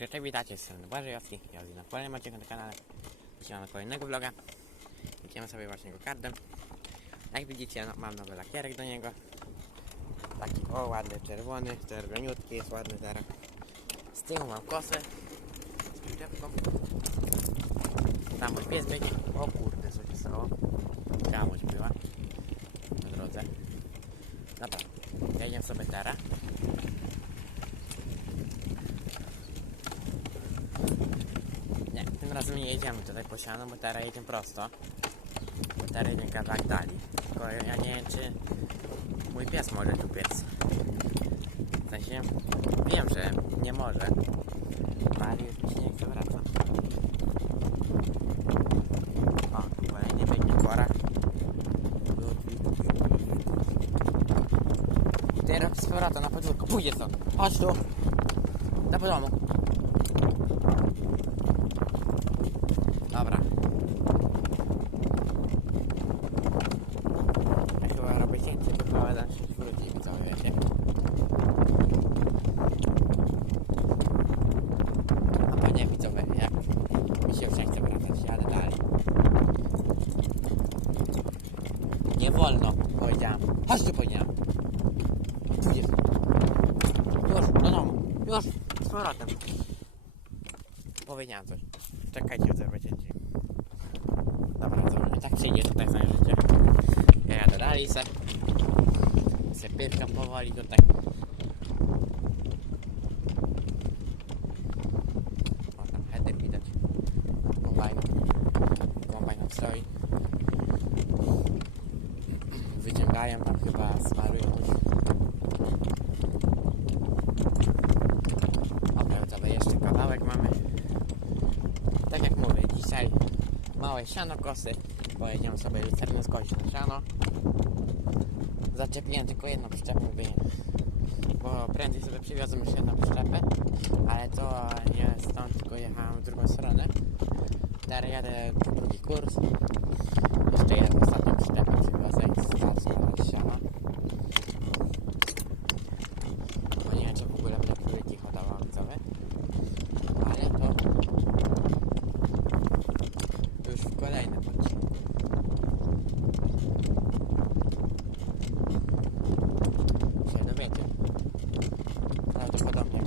Witajcie, z strony Błażejowski, ja na kolejnym odcinku na kanale. Dzisiaj mamy kolejnego vloga. Idziemy sobie właśnie go kardem. Jak widzicie, no, mam nowy lakierek do niego. Taki o, ładny, czerwony, czerwoniutki, jest ładny teraz. Z tyłu mam kosę z przyczepką. Tam mój pies. O kurde, co się stało? Kamuś była na drodze. Dobra, jedziemy sobie teraz. Nie, tym razem nie jedziemy tutaj po bo teraz jedziemy prosto. Bo teraz jedziemy kawałek dalej. Tylko ja nie wiem, czy mój pies może tu piec. W sensie, wiem, że nie może, ale już mi się nie chce wracać. O, kolejny biegnie kora. I teraz z powrotem na podwórko. Pójdzie stąd. Chodź tu. Do domu. Dobra. Ja chyba robię cięcie, bo powiadam się zwróci i całe wiecie. A panie widzowie, jak mi się już nie chce wracać, jadę dalej. Nie wolno, powiedziałam. Chodź tu powiedziałam. Pójdziesz. Już, do domu. Już, z powrotem. Powiedziałem coś. Czekajcie, co będziecie. Dobra, to tak przyjdzie tutaj znajdziecie. Ja jadę dalej se. Se powoli tutaj. Wyciągają tam chyba, smarują coś. Dobra, to jeszcze kawałek mamy. Tak jak mówię, dzisiaj małe siano kosy. Pojedziemy sobie lucernę skosić na siano. Zaczepiłem tylko jedną przyczepę. Bo prędzej sobie przywiozłem już jedną przyczepę, ale to nie stąd, tylko jechałem w drugą stronę. Teraz jadę drugi kurs. Jeszcze jedną ostatnią przyczepę przywiozę i zacznę siano. Bo nie wiem, czy w ogóle będę króliki hodowała widzowie. Ale to odcinku. Się dowiecie. Prawdopodobnie.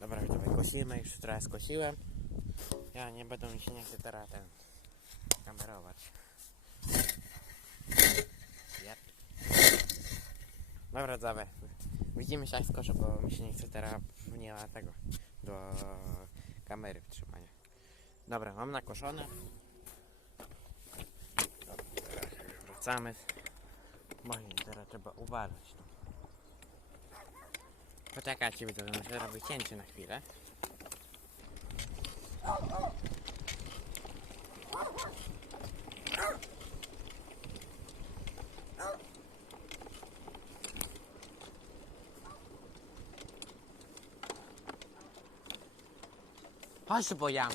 Dobra, kosimy, już trochę skosiłem. Ja nie będę mi się nie chce teraz ten kamerować. Yep. Dobra, dobra. Widzimy się jak skoszę, bo mi się nie chce teraz nie tego do kamery trzymania. Dobra, mam nakoszone. Wracamy. Moje teraz trzeba uważać. Poczekajcie, widzę, muszę robić cięcie na chwilę. Chodź tu powiedziałem.